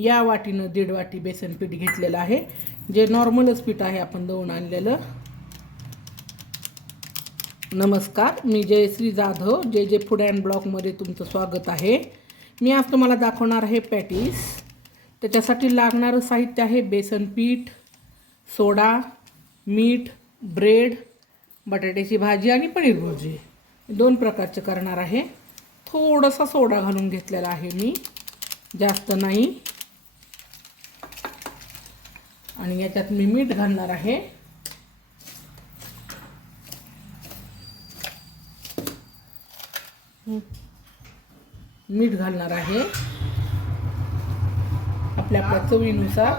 या वाटीनं 1.5 वाटी बेसन पीठ घेतलेलं आहे, जे नॉर्मलच पीठ आहे आपण दळून आणलेलं. नमस्कार, मी जयश्री जाधव, जे जे फूड अँड ब्लॉगमध्ये तुमचं स्वागत आहे. मी आज तुम्हाला दाखवणार आहे पॅटीस. त्याच्यासाठी लागणारं साहित्य आहे बेसन पीठ, सोडा, मीठ, ब्रेड, बटाट्याची भाजी आणि पनीर भुर्जी. 2 प्रकारचे करणार आहे. थोडासा सोडा घालून घेतलेला आहे मी, जास्त नाही. आणि याच्यात मी मीठ घालणार आहे. मीठ घालणार आहे आपल्या आपल्या चवीनुसार.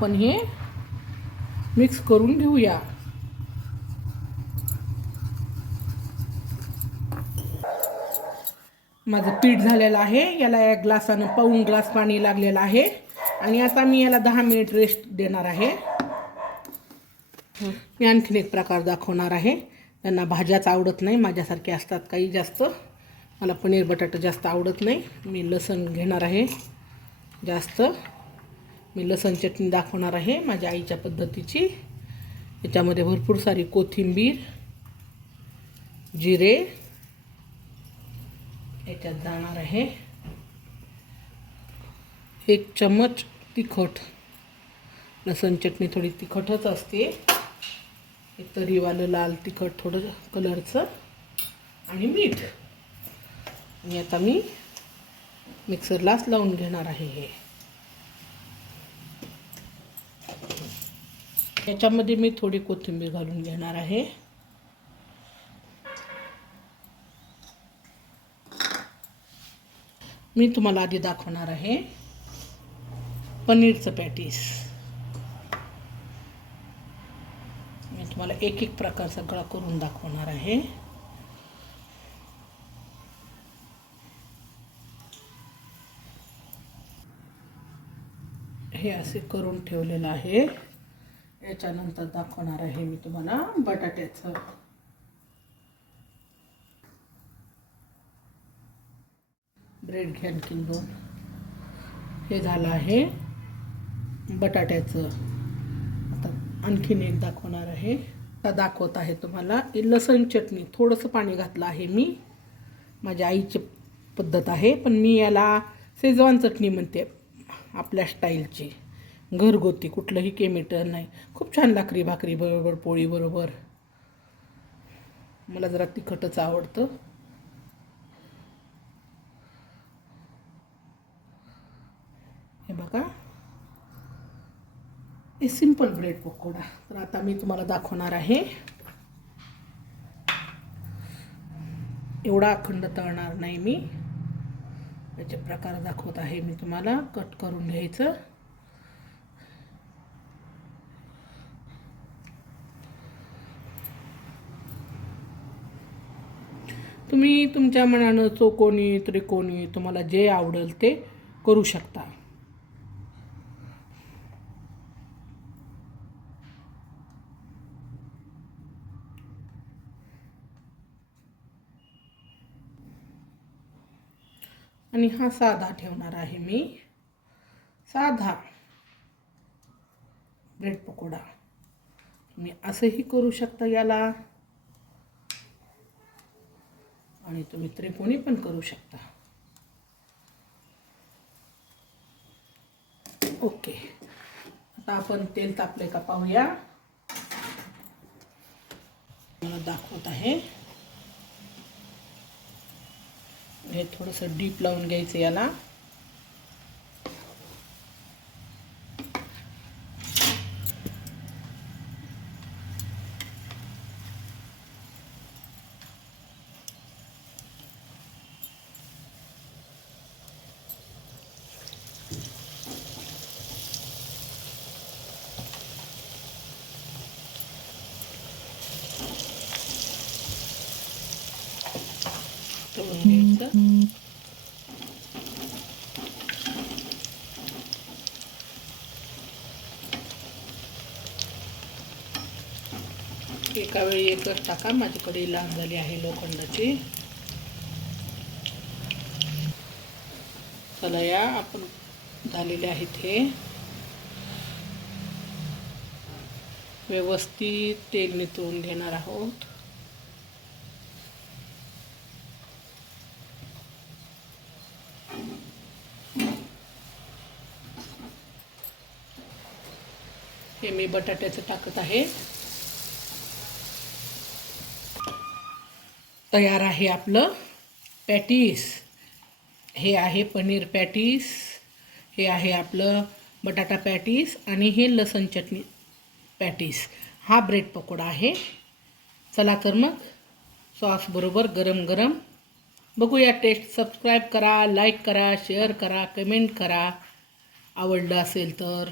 पण हे मिक्स करून घेऊया. माझं पीठ झालेलं आहे. याला 1 ग्लासानं पाऊण ग्लास पाणी लागलेलं आहे. आणि आता मी याला 10 मिनिट रेस्ट देणार आहे. मी आणखीन एक प्रकार दाखवणार आहे. त्यांना भाज्याच आवडत नाही, माझ्यासारखे असतात काही जास्त. मला पनीर बटाटा जास्त आवडत नाही. मी लसण घेणार आहे जास्त. मी लसण चटणी दाखवणार आहे माझ्या आईच्या पद्धतीची. याच्यामध्ये भरपूर सारी कोथिंबीर, जिरे याच्यात जाणार आहे. 1 चम्मच तिखट. लसण चटणी थोडी तिखटच असते. तरीवालं लाल तिखट थोडं कलरचं आणि मीठ. आणि आता मी मिक्सरलाच लावून घेणार आहे. हे याच्यामध्ये मी थोडी कोथिंबीर घालून घेणार आहे. मी तुम्हाला आधी दाखवणार आहे पनीरचं पॅटीस. मी तुम्हाला एक एक प्रकार सगळा करून दाखवणार आहे. हे असे करून ठेवलेलं आहे. याच्यानंतर दाखवणार आहे मी तुम्हाला बटाट्याचं. ब्रेड घ्या आणखीन 2. हे झालं आहे बटाट्याचं. आता आणखीन एक दाखवणार आहे. आता दाखवत आहे तुम्हाला लसण चटणी. थोडंसं पाणी घातलं आहे मी. माझ्या आईची पद्धत आहे, पण मी याला शेजवान चटणी म्हणते, आपल्या स्टाईलची, घरगुती, कुठलंही केमिकल नाही. खूप छान लागते भाकरी बरोबर, पोळी बरोबर. मला जरा तिखटच आवडतं. हे बघा, हे सिंपल ब्रेड पकोडा. तर आता मी तुम्हाला दाखवणार आहे. एवढा अखंड तळणार नाही मी. याचे प्रकार दाखवत आहे मी तुम्हाला. कट करून घ्यायचं. तुम्ही तुमच्या मनानं चौकोनी, त्रिकोणी, तुम्हाला जे आवडेल ते करू शकता. आणि हा साधा ठेवणार आहे मी. साधा ब्रेड पकोडा. तुम्ही असंही करू शकता याला, आणि तुम्ही त्रिकोणी पण करू शकता. ओके, आता आपण तेल तापले का पाहूया. मला दाखवत आहे. हे थोडंसं डीप लावून घ्यायचं याला. तळून घ्यायचं. एका वेळी एकच टाका. माझी कढई लाल झाली आहे लोखंडाची. चला या आपण झालेले आहेत हे व्यवस्थित तेल नितळून घेणार आहोत. हे मी बटाट्याचं टाकत आहे. तयार आहे आपलं पॅटीस. हे आहे पनीर पॅटीस, हे आहे आपलं बटाटा पॅटीस आणि हे लसण चटणी पॅटीस. हा ब्रेड पकोडा आहे. चला तर मग सॉस बरोबर गरम गरम बघूया टेस्ट. सबस्क्राईब करा, लाईक करा, शेअर करा, कमेंट करा आवडलं असेल तर.